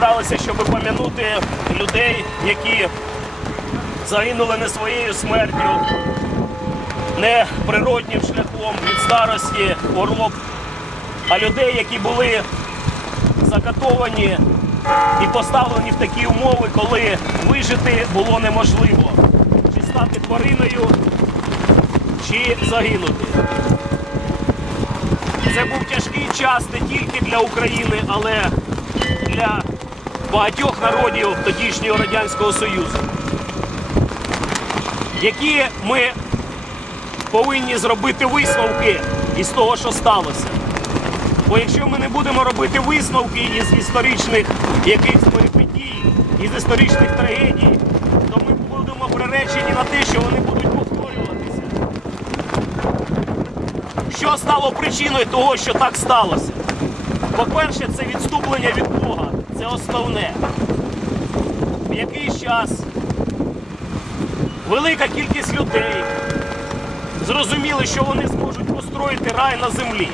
зібралися, щоб пом'янути людей, які загинули не своєю смертю, не природнім шляхом від старості, хвороб, а людей, які були закатовані і поставлені в такі умови, коли вижити було неможливо. Чи стати твариною, чи загинути. Це був тяжкий час не тільки для України, але для багатьох народів тодішнього Радянського Союзу. Які ми повинні зробити висновки із того, що сталося. Бо якщо ми не будемо робити висновки із історичних якихось перипетій, із історичних трагедій, то ми будемо приречені на те, що вони будуть повторюватися. Що стало причиною того, що так сталося? По-перше, це відступлення від Бога. Це основне. В якийсь час велика кількість людей зрозуміли, що вони зможуть построїти рай на землі,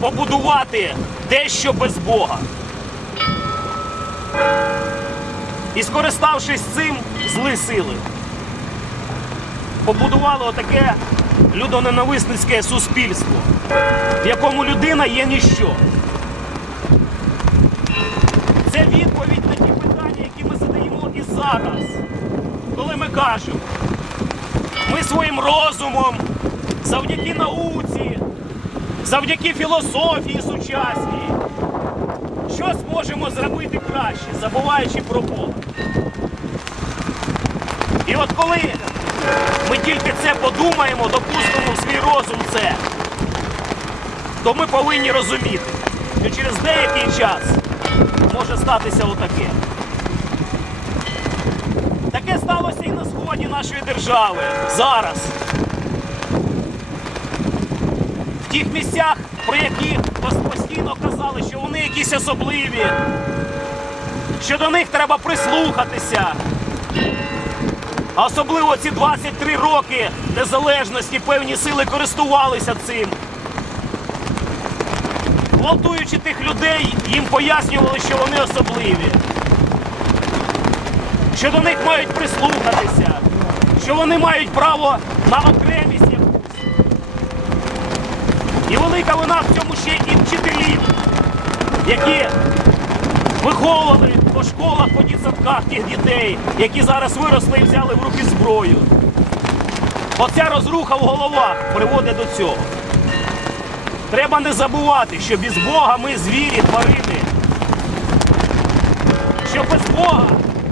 побудувати дещо без Бога. І скориставшись цим, зли сили побудували отаке людоненависницьке суспільство, в якому людина є ніщо. Це відповідь на ті питання, які ми задаємо і зараз, коли ми кажемо, ми своїм розумом, завдяки науці, завдяки філософії сучасній, що зможемо зробити краще, забуваючи про Бога. І от коли ми тільки це подумаємо, допустимо в свій розум це, то ми повинні розуміти, що через деякий час може статися отаке. Таке сталося і на сході нашої держави зараз. В тих місцях, про які пос- постійно казали, що вони якісь особливі, що до них треба прислухатися. А особливо ці 23 роки незалежності певні сили користувалися цим. Гвалтуючи тих людей, їм пояснювали, що вони особливі, що до них мають прислухатися, що вони мають право на окремість якусь. І велика вина в цьому ще і вчителів, які виховували по школах, по дітсадках тих дітей, які зараз виросли і взяли в руки зброю. Оця розруха в головах приводить до цього. Треба не забувати, що без Бога ми звірі, тварини. Що без Бога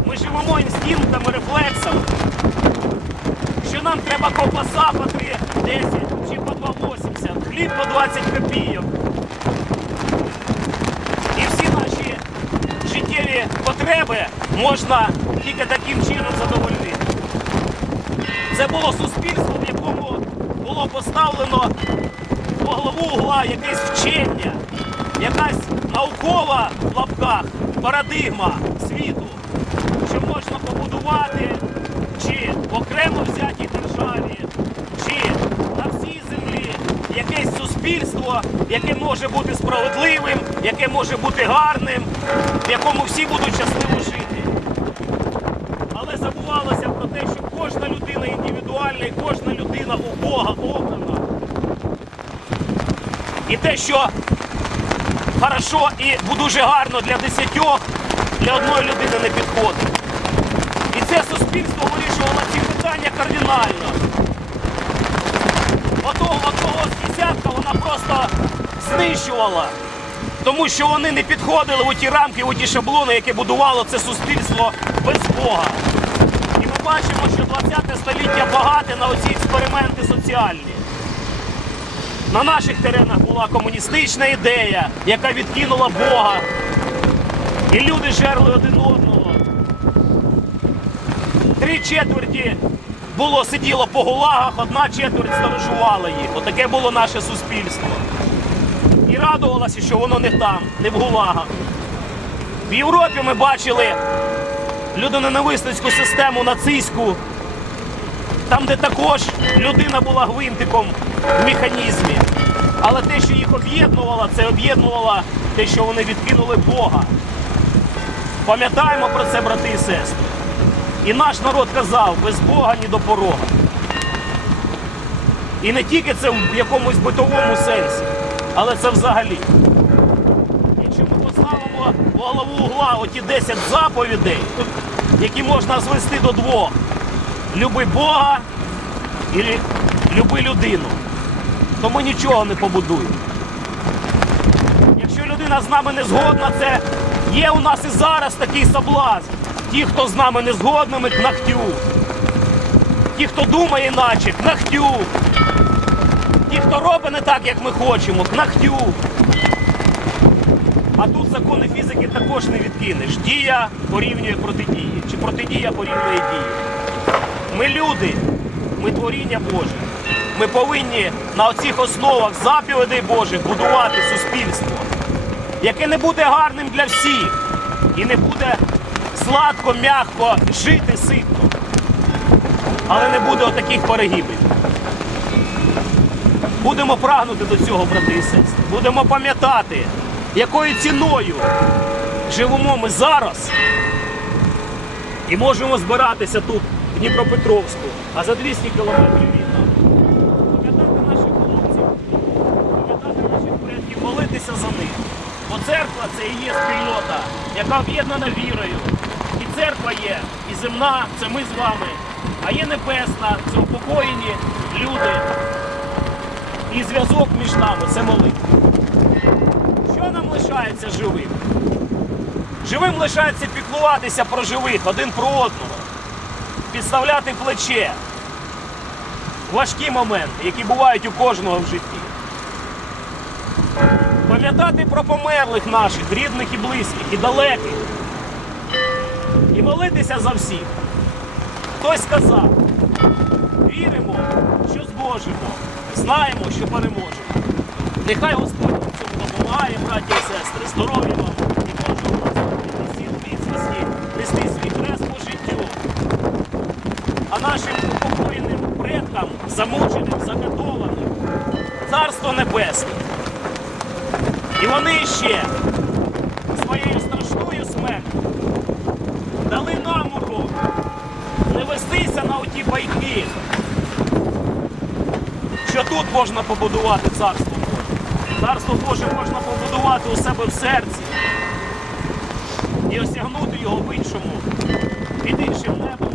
ми живемо інстинктами, рефлексами. Що нам треба ковбаса по 3,10 чи по 2,80, хліб по 20 копійок. І всі наші життєві потреби можна тільки таким чином задовольнити. Це було суспільство, в якому було поставлено по главу угла якесь вчення, якась наукова в лапках парадигма світу, що можна побудувати чи в окремо взятій державі, чи на всій землі якесь суспільство, яке може бути справедливим, яке може бути гарним, в якому всі будуть щасливо жити. Забувалося про те, що кожна людина індивідуальна і кожна людина у Бога обрана. І те, що хорошо і дуже гарно для десятьох, для одної людини не підходить. І це суспільство вирішувало ці питання кардинально. Отого одного з десятка вона просто знищувала. Тому що вони не підходили у ті рамки, у ті шаблони, які будувало це суспільство без Бога. Бачимо, що 20 століття багате на оці експерименти соціальні. На наших теренах була комуністична ідея, яка відкинула Бога. І люди жерли один одного. Три четверті було сиділо по гулагах, одна четверть сторожувала їх. Отаке було наше суспільство. І радувалося, що воно не там, не в гулагах. В Європі ми бачили людоненависницьку систему нацистську, там, де також людина була гвинтиком в механізмі. Але те, що їх об'єднувало, це об'єднувало те, що вони відкинули Бога. Пам'ятаємо про це, брати і сестри. І наш народ казав, без Бога ні до порога. І не тільки це в якомусь битовому сенсі, але це взагалі. Якщо ми поставимо в голову угла оті 10 заповідей, які можна звести до двох: люби Бога і люби людину, то ми нічого не побудуємо. Якщо людина з нами не згодна, це є у нас і зараз такий соблазн. Ті, хто з нами не згодними, кнахтю. Ті, хто думає іначе, кнахтю. Ті, хто робить не так, як ми хочемо, кнахтю. А тут закони фізики також не відкинеш. Дія порівнює протидії, чи протидія порівнює дії. Ми люди, ми творіння Боже. Ми повинні на оцих основах заповідей Божих будувати суспільство, яке не буде гарним для всіх і не буде сладко, м'яко жити ситно. Але не буде отаких перегибель. Будемо прагнути до цього, брати і сестри. Будемо пам'ятати, якою ціною живемо ми зараз і можемо збиратися тут, в Дніпропетровську, а за 200 кілометрів від нас. Пам'ятати наших хлопців, пам'ятати наших предків, молитися за них. Бо церква це і є спільнота, яка об'єднана вірою. І церква є, і земна, це ми з вами, а є небесна, це упокоєні люди. І зв'язок між нами це молитва. Лишається живим? Живим лишається піклуватися про живих один про одного, підставляти плече. Важкі моменти, які бувають у кожного в житті. Пам'ятати про померлих наших, рідних і близьких, і далеких. І молитися за всіх. Хтось сказав, віримо, що зможемо, знаємо, що переможемо. Нехай Господь допомагає, браті і сестри, здоров'я вам і Божого міцності, нести свій хрест по життю. А нашим упокоєним предкам, замученим, закатованим, царство небесне. І вони ще своєю страшною смертю дали нам урок не вестися на оті байки, що тут можна побудувати царство. Царство Боже можна побудувати у себе в серці і осягнути його в іншому, під іншим небом